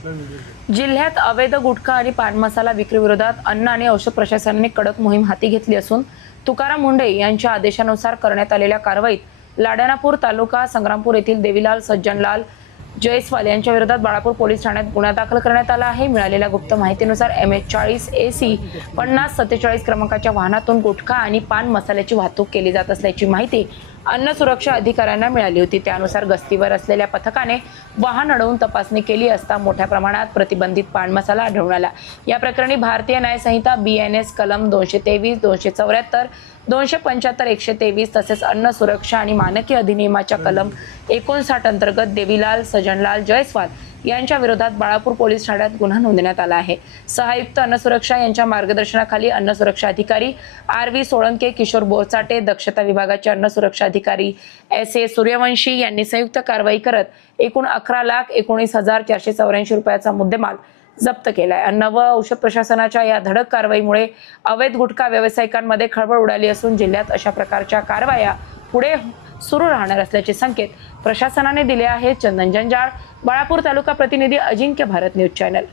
जिल्ह्यात अवैध गुटखा आणि पान मसाला विक्री विरोधात अन्न आणि औषध प्रशासनाने कडक मोहीम हाती घेतली असून तुकाराम मुंढे यांच्या आदेशानुसार करण्यात आलेल्या कारवाईत लाडानापूर तालुका संग्रामपूर येथील देवीलाल सज्जनलाल जयस्वाल यांच्या विरोधात बाळापूर पोलीस ठाण्यात गुन्हा दाखल करण्यात आला आहे। मिळालेल्या गुप्त माहितीनुसार MH40 AC 5047 क्रमांकाच्या वाहनातून गुटखा आणि पान मसाल्याची वाहतूक केली जात असल्याची माहिती अन्न सुरक्षा अधिकाऱ्यांना मिळाली होती। त्यानुसार गस्तीवर असलेल्या पथकाने वाहन अडवून तपासणी केली असता मोठ्या प्रमाणात प्रतिबंधित पान मसाला आढळून आला। या प्रकरणी भारतीय न्याय संहिता BNS कलम 223, 274, 275, 123 तसेच अन्न सुरक्षा आणि मानके अधिनियमाच्या कलम 59 अंतर्गत देवीलाल सज्जनलाल जयस्वाल यांच्या विरोधात बाळापूर पोलीस ठाण्यात गुन्हा नोंदवण्यात आला आहे। सहायुक्त अन्न सुरक्षा यांच्या मार्गदर्शनाखाली अन्न सुरक्षा अधिकारी RV सोळंके, किशोर बोरचाटे, दक्षता विभागाचे अन्न सुरक्षा अधिकारी SA सूर्यवंशी यांनी संयुक्त कारवाई करत एकूण 11,19,484 रुपयाचा मुद्देमाल जप्त केलाय। अन्न व औषध प्रशासनाच्या या धडक कारवाईमुळे अवैध गुटखा व्यावसायिकांमध्ये खळबळ उडाली असून जिल्ह्यात अशा प्रकारच्या कारवाया पुढे सुरू राहणार असल्याचे संकेत प्रशासनाने दिले आहेत। चंदन जंजाळ, बाळापूर तालुका प्रतिनिधी, अजिंक्य भारत न्यूज चॅनल।